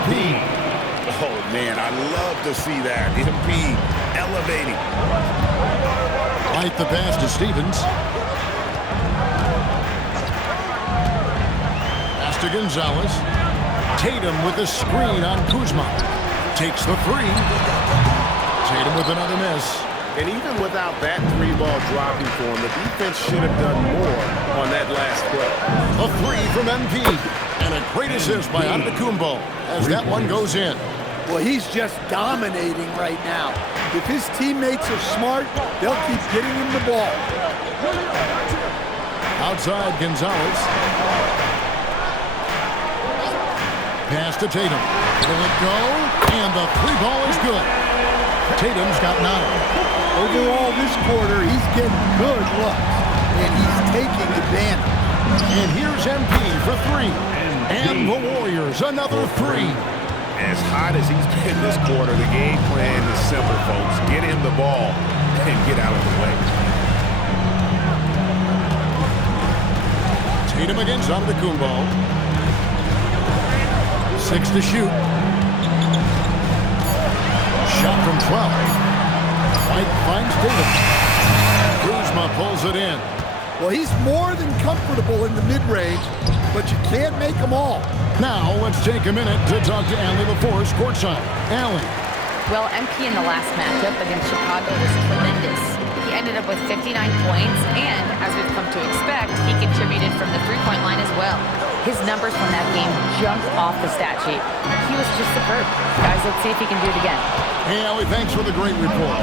MP. Oh, man, I love to see that. MP elevating. Right the pass to Stevens. Pass to Gonzalez. Tatum with a screen on Kuzma. Takes the three. Tatum with another miss. And even without that three-ball dropping for him, the defense should have done more on that last play. A three from MP. And a great assist by Antetokounmpo as that one goes in. Well, he's just dominating right now. If his teammates are smart, they'll keep getting him the ball. Outside Gonzalez. Pass to Tatum. Will it go? And the three ball is good. Tatum's got 9. Overall this quarter, he's getting good looks, and he's taking advantage. And here's MP for 3. And the Warriors, another 3. As hot as he's been this quarter, the game plan is simple, folks. Get him the ball and get out of the way. Tatum against Antetokounmpo. 6 to shoot. Shot from 12. White finds Tatum. Kuzma pulls it in. Well, he's more than comfortable in the mid-range, but you can't make them all. Now, let's take a minute to talk to Allie LaForce courtside. Allie. Well, MP in the last matchup against Chicago was tremendous. He ended up with 59 points, and as we've come to expect, he contributed from the three-point line as well. His numbers from that game jumped off the stat sheet. He was just superb. Guys, let's see if he can do it again. Hey, Allie, thanks for the great report.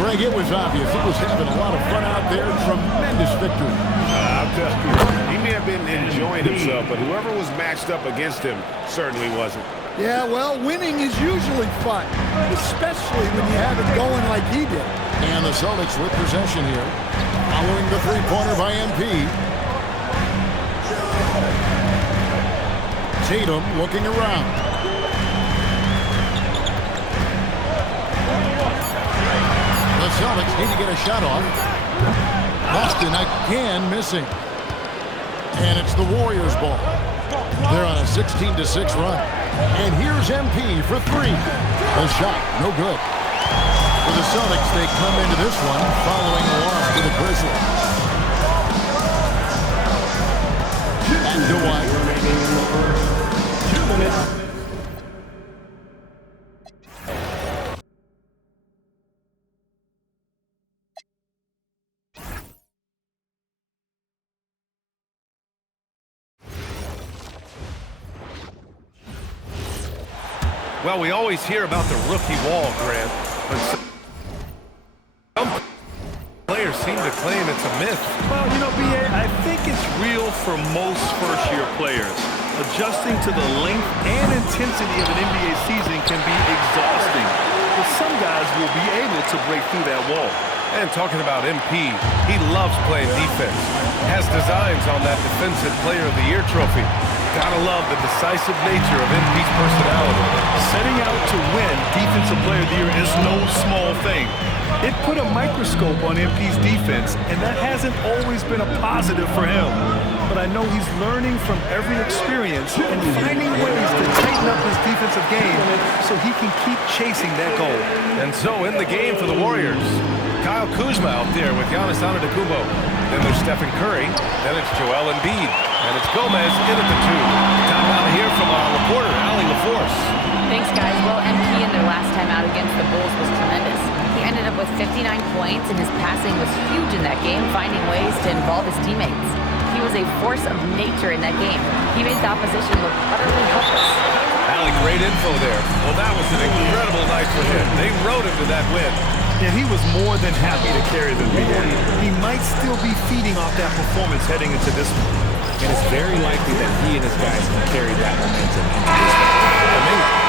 Greg, it was obvious. He was having a lot of fun out there. Tremendous victory. I'll tell you, he may have been enjoying himself, but whoever was matched up against him certainly wasn't. Yeah, well, winning is usually fun, especially when you have it going like he did. And the Celtics with possession here. Following the three-pointer by MP. Tatum looking around. The Celtics need to get a shot off. Boston again missing. And it's the Warriors' ball. They're on a 16-6 run. And here's MP for 3. The shot, no good. For the Celtics, they come into this one following a loss to the Grizzlies. And Dwight. 2 minutes. Well, we always hear about the rookie wall, Grant, but some players seem to claim it's a myth. Well, you know, B.A., I think it's real for most first-year players. Adjusting to the length and intensity of an NBA season can be exhausting, but some guys will be able to break through that wall. And talking about MP, he loves playing defense. Has designs on that Defensive Player of the Year trophy. Gotta love the decisive nature of MP's personality. Setting out to win Defensive Player of the Year is no small thing. It put a microscope on MP's defense, and that hasn't always been a positive for him. But I know he's learning from every experience and finding ways to tighten up his defensive game so he can keep chasing that goal. And so in the game for the Warriors, Kyle Kuzma out there with Giannis Antetokounmpo. Then there's Stephen Curry. Then it's Joel Embiid. And it's Gomez in at the 2. Time out here from our reporter, Allie LaForce. Thanks, guys. Well, MP in their last time out against the Bulls was tremendous. He ended up with 59 points, and his passing was huge in that game, finding ways to involve his teammates. He was a force of nature in that game. He made the opposition look utterly helpless. Allie, great info there. Well, that was an incredible night for him. They rode him to that win. And he was more than happy to carry them. He might still be feeding off that performance heading into this one. And it's very likely that he and his guys can carry that momentum into this one.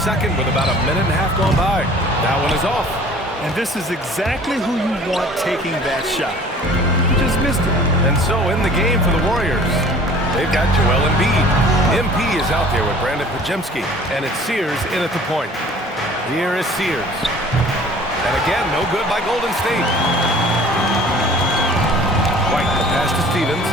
Second with about a minute and a half gone by. That one is off. And this is exactly who you want taking that shot. He just missed it. And so in the game for the Warriors, they've got Joel Embiid. MP is out there with Brandon Podziemski, and it's Sears in at the point. Here is Sears. And again, no good by Golden State. White, the pass to Stevens.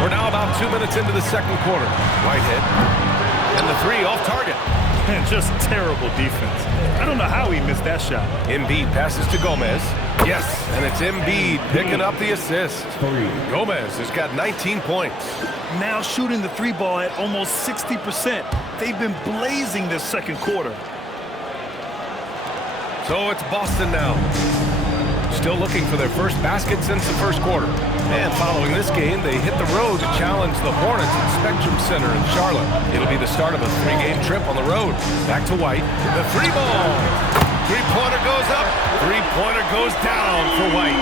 We're now about 2 minutes into the second quarter. Whitehead. And the three off target. Man, just terrible defense. I don't know how he missed that shot. Embiid passes to Gomez. Yes, and it's Embiid picking up the assist. Gomez has got 19 points. Now shooting the three ball at almost 60%. They've been blazing this second quarter. So it's Boston now. Still looking for their first basket since the first quarter. And following this game, they hit the road to challenge the Hornets at Spectrum Center in Charlotte. It'll be the start of a 3-game trip on the road. Back to White. The three ball. Three-pointer goes up. Three-pointer goes down for White.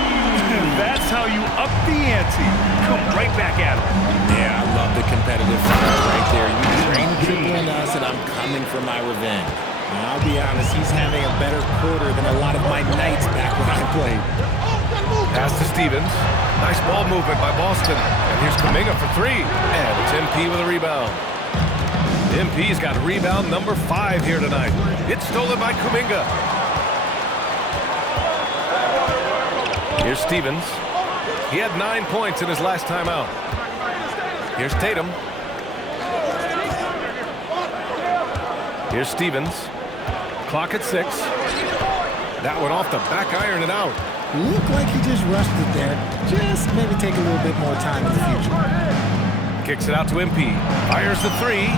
That's how you up the ante. Come right back at him. Yeah, I love the competitive fire right there. You train dribbling us, and I'm coming for my revenge. Now, I'll be honest, he's having a better quarter than a lot of my nights back when I played. Pass to Stevens. Nice ball movement by Boston. And here's Kuminga for three. And it's MP with a rebound. MP's got rebound number 5 here tonight. It's stolen by Kuminga. Here's Stevens. He had 9 points in his last time out. Here's Tatum. Here's Stevens. Clock at 6. That one off the back iron and out. Looked like he just rushed it there. Just maybe take a little bit more time in the future. Kicks it out to MP. Fires the three.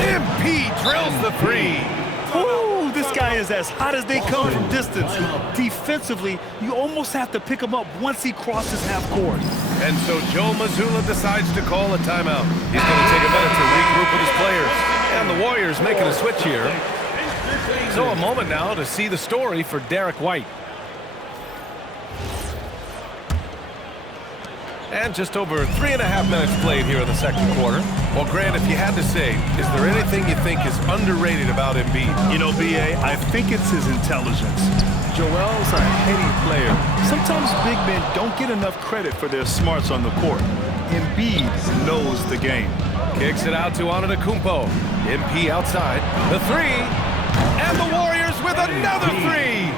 MP drills the three. Ooh, this guy is as hot as they come from distance. Defensively, you almost have to pick him up once he crosses half court. And so Joe Mazzulla decides to call a timeout. He's going to take a minute to regroup with his players. And the Warriors making a switch here. So a moment now to see the story for Derek White. And just over 3.5 minutes played here in the second quarter. Well, Grant, if you had to say, is there anything you think is underrated about Embiid? You know, B.A., I think it's his intelligence. Joel's a heady player. Sometimes big men don't get enough credit for their smarts on the court. Embiid knows the game. Kicks it out to Antetokounmpo. MP outside. The three. And the Warriors with another three.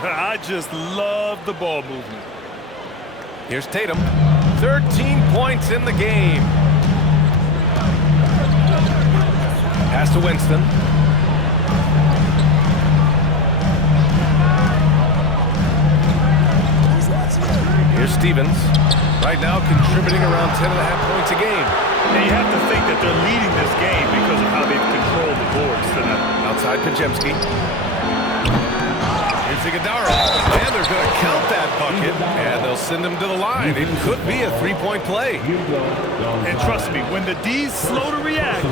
I just love the ball movement. Here's Tatum. 13 points in the game. Pass to Winston. Here's Stevens. Right now contributing around 10.5 points a game. And you have to think that they're leading this game because of how they've controlled the boards tonight. Outside Podziemski. Here's Iguodala. And they're going to count that bucket. And they'll send him to the line. It could be a three-point play. And trust me, when the D's slow to react,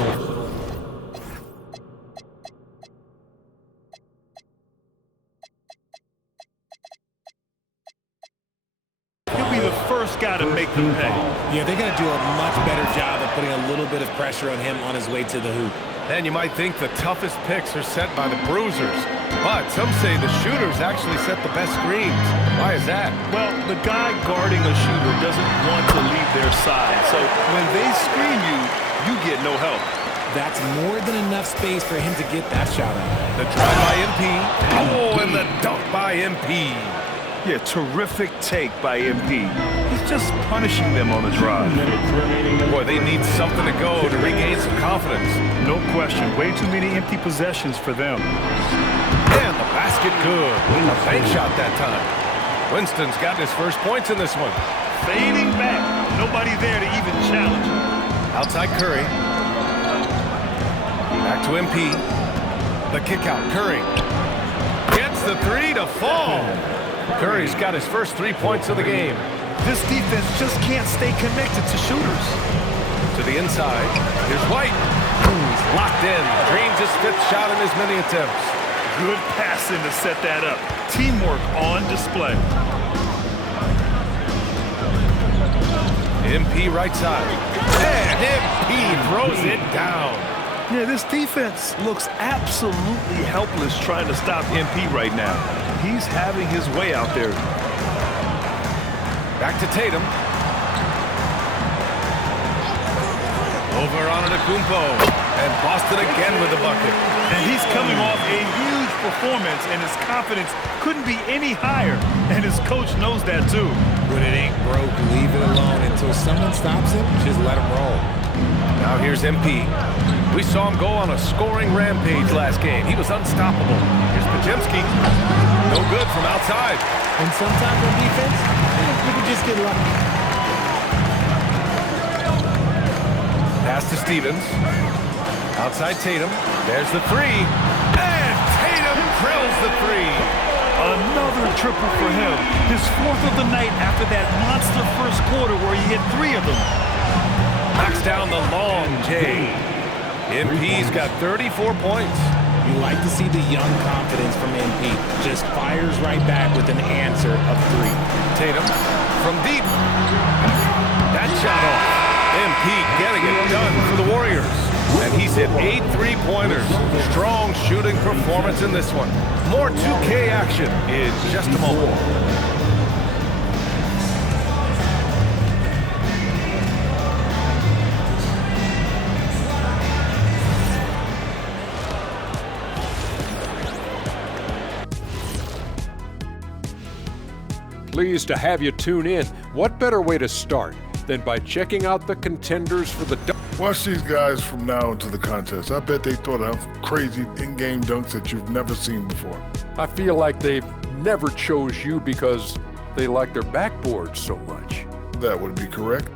he'll be the first guy to make them pay. Yeah, they're going to do a much better job of putting a little bit of pressure on him on his way to the hoop. And you might think the toughest picks are set by the bruisers. But some say the shooters actually set the best screens. Why is that? Well, the guy guarding a shooter doesn't want to leave their side. So when they screen you, you get no help. That's more than enough space for him to get that shot out. The drive by MP. Oh, and the dunk by MP. Yeah, terrific take by MP. He's just punishing them on the drive. Boy, they need something to go to regain some confidence. No question. Way too many empty possessions for them. And the basket good. A bank shot that time. Winston's got his first points in this one. Fading back. Nobody there to even challenge him. Outside Curry. Back to MP. The kick out. Curry gets the three to fall. Curry's got his first 3 points of the game. This defense just can't stay connected to shooters. To the inside. Here's White. He's locked in. Drains his 5th shot in as many attempts. Good passing to set that up. Teamwork on display. MP right side. And MP throws it down. Yeah, this defense looks absolutely helpless trying to stop MP right now. He's having his way out there. Back to Tatum. Over on Antetokounmpo. And Boston again with the bucket. And he's coming off a huge performance, and his confidence couldn't be any higher. And his coach knows that too. When it ain't broke, leave it alone. Until someone stops him, just let him roll. Now here's MP. We saw him go on a scoring rampage last game. He was unstoppable. Here's Podziemski. No good from outside. And sometimes on defense, you can just get lucky. Pass to Stevens. Outside Tatum. There's the three. And Tatum drills the three. Another triple for him. His fourth of the night after that monster first quarter where he hit 3 of them. Knocks down the long J. MP's got 34 points. You like to see the young confidence from MP. Just fires right back with an answer of 3. Tatum from deep. That shot off. MP getting it done for the Warriors. And he's hit 8 3-pointers. Strong shooting performance in this one. More 2K action in just a moment. Pleased to have you tune in. What better way to start than by checking out the contenders for the... Watch these guys from now into the contest. I bet they thought of crazy in-game dunks that you've never seen before. I feel like they've never chose you because they like their backboard so much. That would be correct.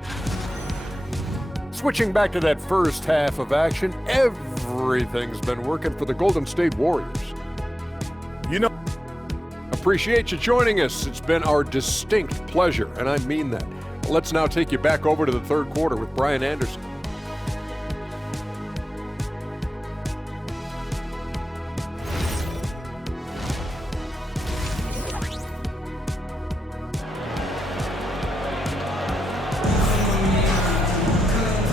Switching back to that first half of action, everything's been working for the Golden State Warriors. You know, appreciate you joining us. It's been our distinct pleasure, and I mean that. Let's now take you back over to the third quarter with Brian Anderson.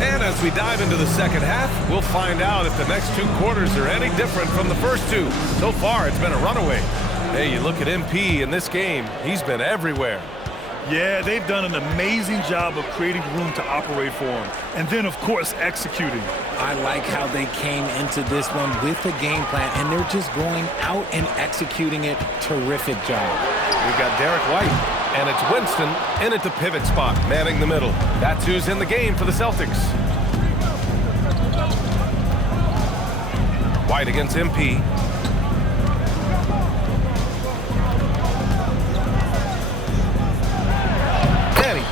And as we dive into the second half, we'll find out if the next 2 quarters are any different from the first 2. So far, it's been a runaway. Hey, you look at MP in this game, he's been everywhere. Yeah, they've done an amazing job of creating room to operate for him. And then, of course, executing. I like how they came into this one with a game plan, and they're just going out and executing it. Terrific job. We've got Derek White, and it's Winston in at the pivot spot, manning the middle. That's who's in the game for the Celtics. White against MP.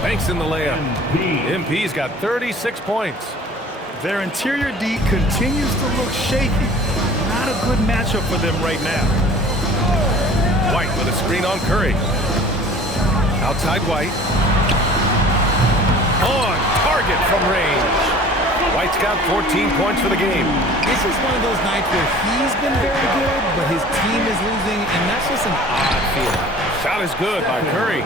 Banks in the layup. MP's got 36 points. Their interior D continues to look shaky. Not a good matchup for them right now. White with a screen on Curry. Outside White. On target from range. White's got 14 points for the game. This is one of those nights where he's been very good, but his team is losing, and that's just an odd feeling. Shot is good by Curry.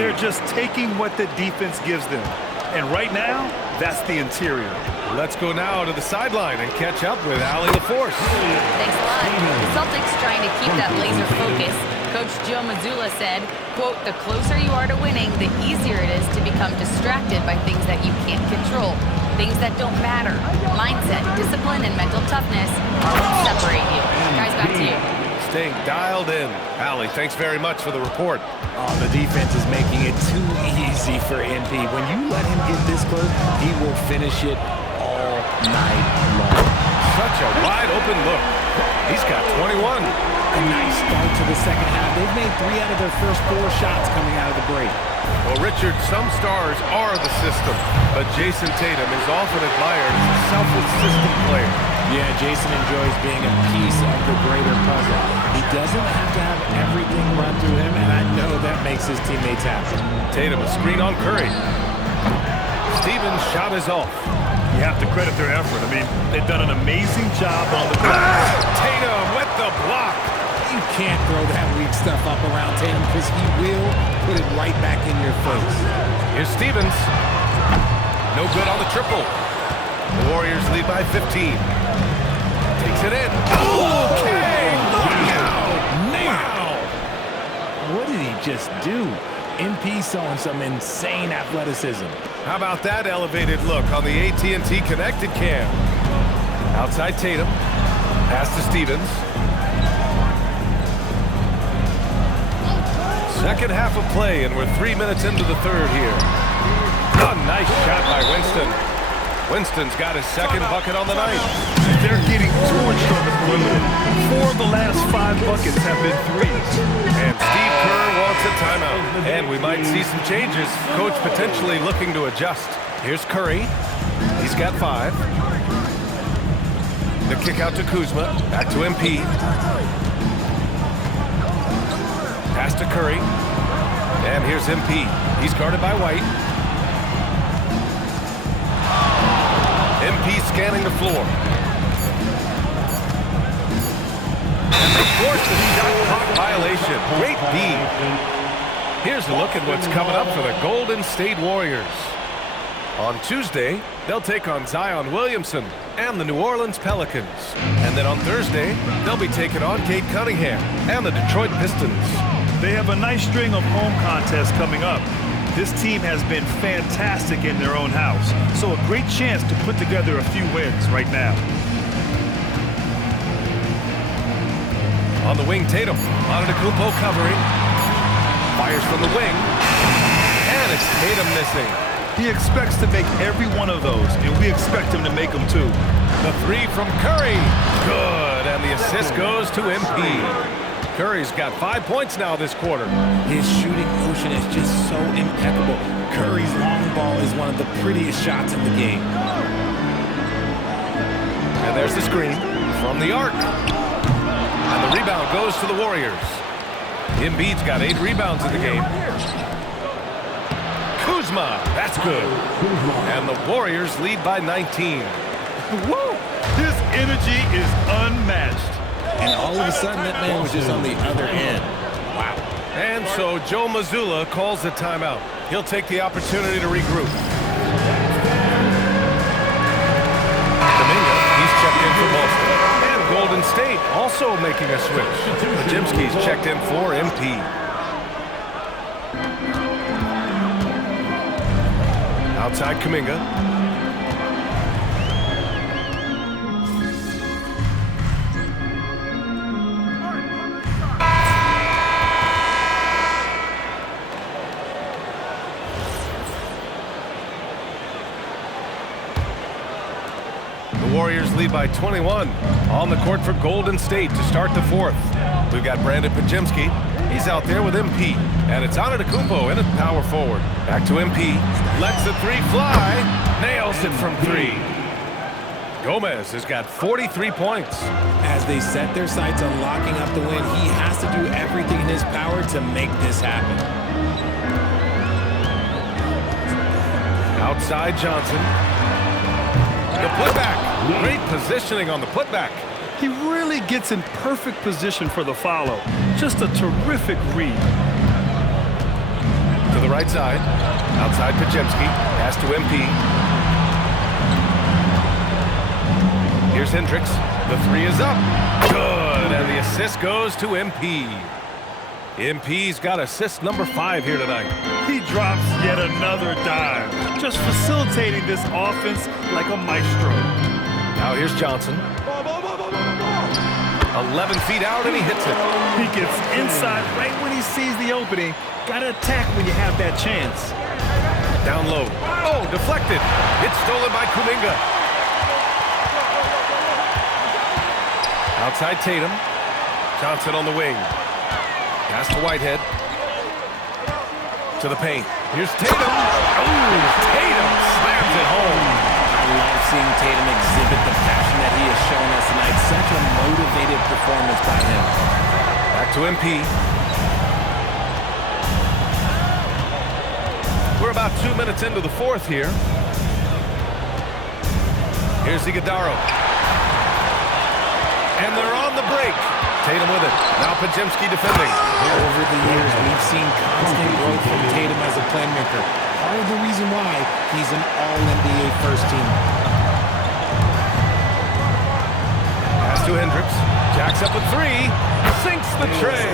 They're just taking what the defense gives them. And right now, that's the interior. Let's go now to the sideline and catch up with Allie LaForce. Thanks a lot. The Celtics trying to keep that laser focus. Coach Joe Mazzulla said, quote, "The closer you are to winning, the easier it is to become distracted by things that you can't control. Things that don't matter. Mindset, discipline, and mental toughness are what separate you." Guys, back to you. Staying dialed in. Allie, thanks very much for the report. Oh, the defense is making it too easy for MP. When you let him get this close, he will finish it all night long. Such a wide open look. He's got 21. A nice start to the second half. They've made 3 out of their first 4 shots coming out of the break. Well, Richard, some stars are the system, but Jason Tatum is often admired as a selfless system player. Yeah, Jason enjoys being a piece of the greater puzzle. He doesn't have to have everything run through him, and I know that makes his teammates happy. Tatum, a screen on Curry. Stevens' shot is off. You have to credit their effort. I mean, they've done an amazing job on the glass. Tatum with the block. You can't throw that weak stuff up around Tatum because he will put it right back in your face. Here's Stevens. No good on the triple. The Warriors lead by 15. Banks it in. Okay! Look out! Wow! What did he just do? MP showing some insane athleticism. How about that elevated look on the AT&T Connected Cam? Outside Tatum. Pass to Stevens. Second half of play, and we're 3 minutes into the third here. Oh, nice shot by Winston. Winston's got his second bucket on the night. They're getting torched on the perimeter. 4 of the last 5 buckets have been threes. And Steve Kerr wants a timeout. And we might see some changes. Coach potentially looking to adjust. Here's Curry. He's got 5. The kick out to Kuzma. Back to MP. Pass to Curry. And here's MP. He's guarded by White. MP scanning the floor. And they force the shot clock violation. Great D. Here's a look at what's coming up for the Golden State Warriors. On Tuesday, they'll take on Zion Williamson and the New Orleans Pelicans. And then on Thursday, they'll be taking on Cade Cunningham and the Detroit Pistons. They have a nice string of home contests coming up. This team has been fantastic in their own house, so a great chance to put together a few wins right now. On the wing, Tatum. Antetokounmpo covering. Fires from the wing. And it's Tatum missing. He expects to make every one of those, and we expect him to make them too. The 3 from Curry. Good, and the assist goes to MP. Curry's got 5 points now this quarter. His shooting motion is just so impeccable. Curry's long ball is one of the prettiest shots in the game. And there's the screen from the arc. And the rebound goes to the Warriors. Embiid's got 8 rebounds in the game. Kuzma, that's good. And the Warriors lead by 19. Woo! His energy is unmatched. And all of a sudden, that man was just on the other end. Wow. And so Joe Mazzulla calls a timeout. He'll take the opportunity to regroup. Kuminga, he's checked in for Boston. And Golden State also making a switch. Podziemski's checked in for MP. Outside Kuminga. Warriors lead by 21 on the court for Golden State to start the fourth. We've got Brandon Podziemski. He's out there with MP. And it's Antetokounmpo in at power forward. Back to MP. Lets the 3 fly. Nails it from 3. Gomez has got 43 points. As they set their sights on locking up the win, he has to do everything in his power to make this happen. Outside Johnson. The putback. Great positioning on the putback. He really gets in perfect position for the follow. Just a terrific read. To the right side. Outside Podziemski. Pass to MP. Here's Hendricks. The 3 is up. Good. And the assist goes to MP. MP's got assist number 5 here tonight. He drops yet another dime, just facilitating this offense like a maestro. Now here's Johnson. 11 feet out, and he hits it. He gets inside right when he sees the opening. Gotta attack when you have that chance. Down low. Oh, deflected. It's stolen by Kuminga. Outside Tatum. Johnson on the wing. Pass to Whitehead. To the paint. Here's Tatum. Oh, Tatum slams it home. I love seeing Tatum exhibit the passion that he has shown us tonight. Such a motivated performance by him. Back to MP. We're about 2 minutes into the fourth here. Here's Iguodala. And they're on the break. Tatum with it. Now Podziemski defending. Over the years, we've seen constant growth from Tatum as a playmaker. Part of the reason why he's an all-NBA first team. Pass to to Hendricks. Jacks up a three. Sinks the tray.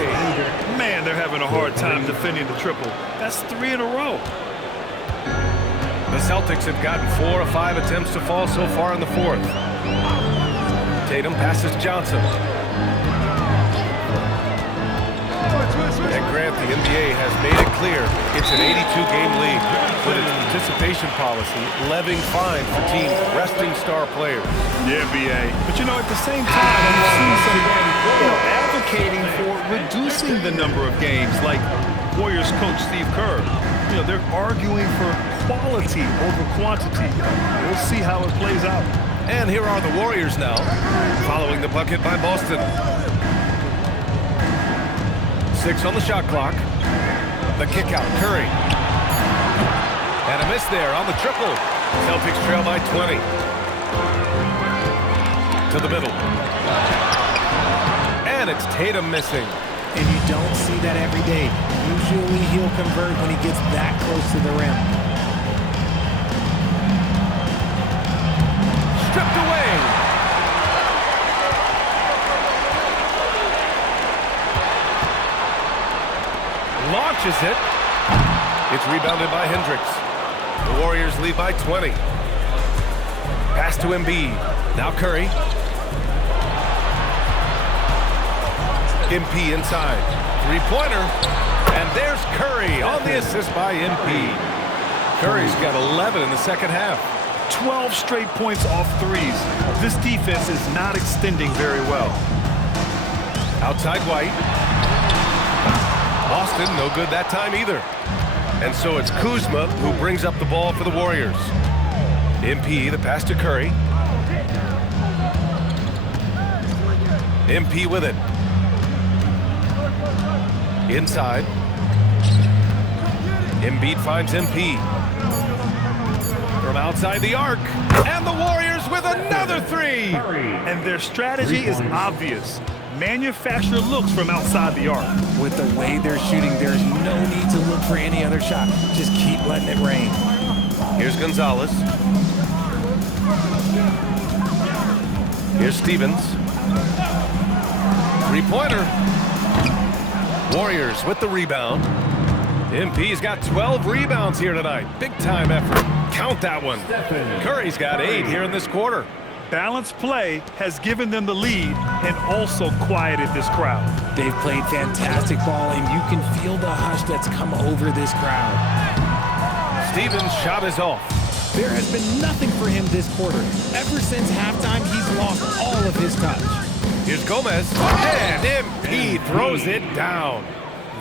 Man, they're having a hard time defending the triple. That's 3 in a row. The Celtics have gotten 4 of 5 attempts to fall so far in the fourth. Tatum passes Johnson. And Grant, the NBA has made it clear it's an 82-game league with its participation policy levying fines for teams resting star players. Yeah, NBA. But you know, at the same time, I've seen somebody advocating for reducing the number of games, like Warriors coach Steve Kerr. You know, they're arguing for quality over quantity. We'll see how it plays out. And here are the Warriors now, following the bucket by Boston. 6 on the shot clock. The kick out, Curry. And a miss there on the triple. Celtics trail by 20. To the middle. And it's Tatum missing. And you don't see that every day. Usually he'll convert when he gets that close to the rim. Stripped away. Launches it. It's rebounded by Hendricks. The Warriors lead by 20. Pass to Embiid. Now Curry. MP inside. Three-pointer. And there's Curry on the assist by MP. Curry's got 11 in the second half. 12 straight points off threes. This defense is not extending very well. Outside White. Boston, no good that time either. And so it's Kuzma who brings up the ball for the Warriors. MP, the pass to Curry. MP with it. Inside. Embiid finds MP. From outside the arc. And the Warriors with another three. And their strategy is obvious. Manufacture looks from outside the arc. With the way they're shooting, there's no need to look for any other shot. Just keep letting it rain. Here's Gonzalez. Here's Stevens. Three-pointer. Warriors with the rebound. MP's got 12 rebounds here tonight. Big-time effort. Count that one. Curry's got 8 here in this quarter. Balanced play has given them the lead and also quieted this crowd. They've played fantastic ball, and you can feel the hush that's come over this crowd. Stevens' shot is off. There has been nothing for him this quarter. Ever since halftime, he's lost all of his touch. Here's Gomez, and MP throws it down.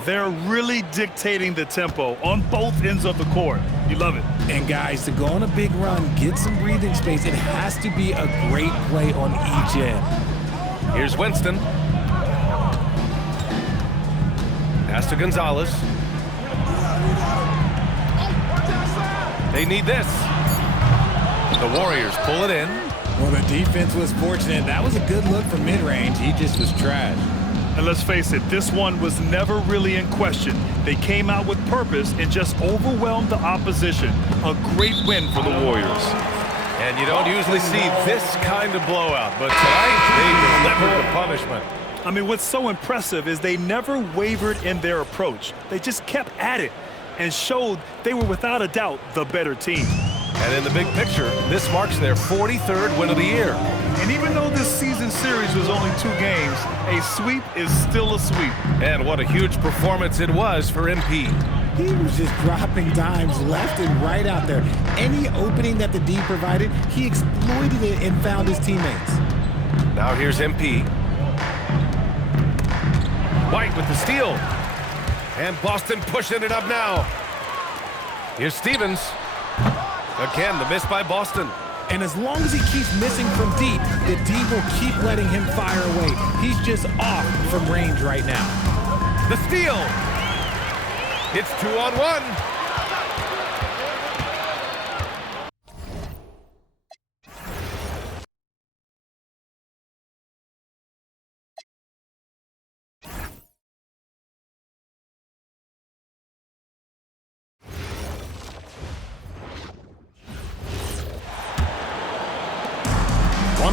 They're really dictating the tempo on both ends of the court. You love it. And guys, to go on a big run, get some breathing space, it has to be a great play on each end. Here's Winston. Pass to Gonzalez. They need this. The Warriors pull it in. Well, the defense was fortunate. That was a good look from mid-range. He just was trash. And let's face it, this one was never really in question. They came out with purpose and just overwhelmed the opposition. A great win for the Warriors. And you don't usually see this kind of blowout, but tonight they delivered the punishment. I mean, what's so impressive is they never wavered in their approach. They just kept at it and showed they were without a doubt the better team. And in the big picture, this marks their 43rd win of the year. And even though this season series was only 2 games, a sweep is still a sweep. And what a huge performance it was for MP. He was just dropping dimes left and right out there. Any opening that the D provided, he exploited it and found his teammates. Now here's MP. White with the steal. And Boston pushing it up now. Here's Stevens. Again, the miss by Boston. And as long as he keeps missing from deep, the D will keep letting him fire away. He's just off from range right now. The steal. It's 2-on-1.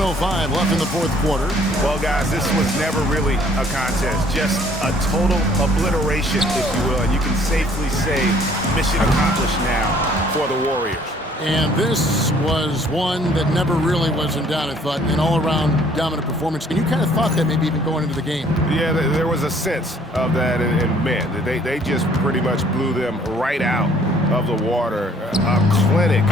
1:05 left in the fourth quarter. Well, guys, this was never really a contest. Just a total obliteration, if you will. And you can safely say mission accomplished now for the Warriors. And this was one that never really was in doubt, I thought, an all-around dominant performance. And you kind of thought that maybe even going into the game. Yeah, there was a sense of that. And man, they just pretty much blew them right out of the water. A clinic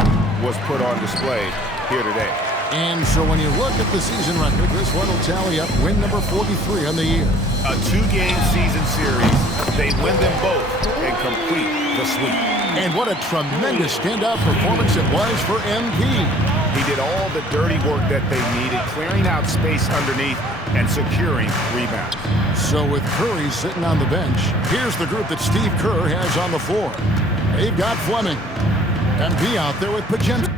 was put on display here today. And so when you look at the season record, this one will tally up win number 43 on the year. A 2-game season series. They win them both and complete the sweep. And what a tremendous standout performance it was for MP. He did all the dirty work that they needed, clearing out space underneath and securing rebounds. So with Curry sitting on the bench, here's the group that Steve Kerr has on the floor. They've got Fleming. MP out there with Pajemski.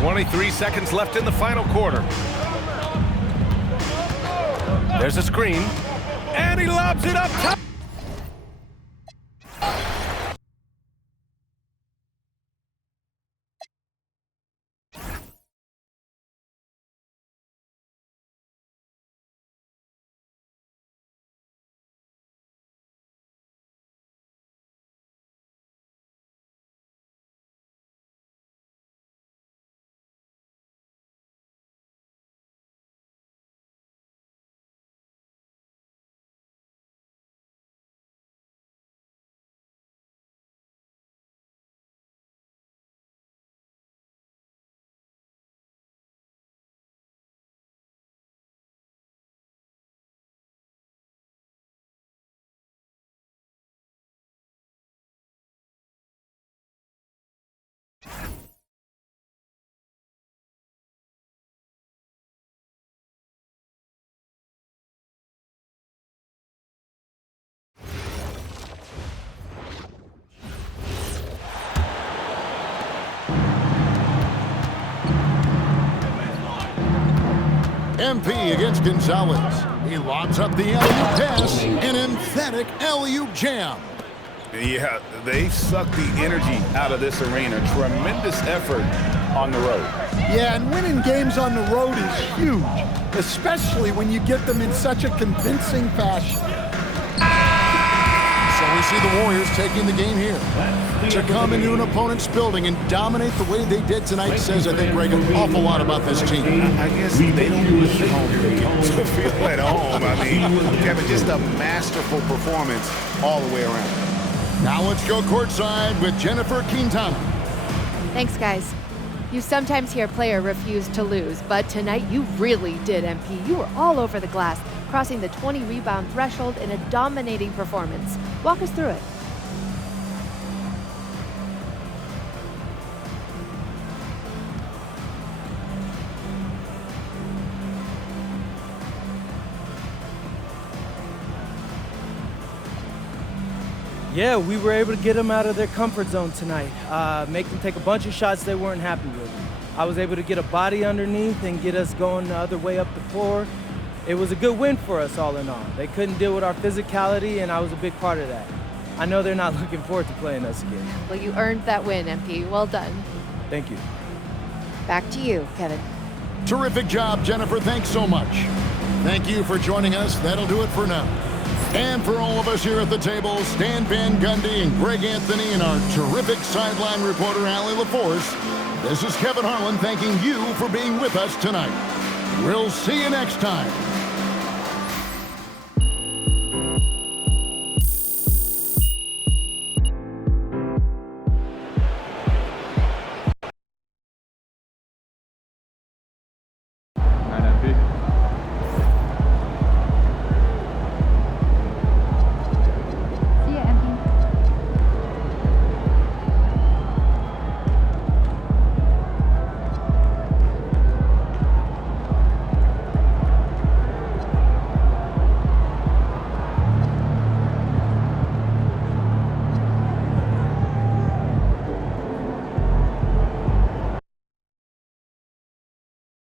.23 seconds left in the final quarter. There's a screen, and he lobs it up top. MP against Gonzalez. He lobs up the alley-oop pass, an emphatic alley-oop jam. Yeah, they sucked the energy out of this arena. Tremendous effort on the road. Yeah, and winning games on the road is huge, especially when you get them in such a convincing fashion. So we see the Warriors taking the game here. To come into an opponent's building and dominate the way they did tonight says, I think, Greg, an awful lot about this team. I guess they don't do it at home to feel at home. I mean, Kevin, just a masterful performance all the way around. Now let's go courtside with Jennifer Quintana. Thanks, guys. You sometimes hear a player refuse to lose, but tonight you really did, MP. You were all over the glass, crossing the 20-rebound threshold in a dominating performance. Walk us through it. Yeah, we were able to get them out of their comfort zone tonight, make them take a bunch of shots they weren't happy with. I was able to get a body underneath and get us going the other way up the floor. It was a good win for us all in all. They couldn't deal with our physicality, and I was a big part of that. I know they're not looking forward to playing us again. Well, you earned that win, MP. Well done. Thank you. Back to you, Kevin. Terrific job, Jennifer. Thanks so much. Thank you for joining us. That'll do it for now. And for all of us here at the table, Stan Van Gundy and Greg Anthony and our terrific sideline reporter, Allie LaForce, this is Kevin Harlan thanking you for being with us tonight. We'll see you next time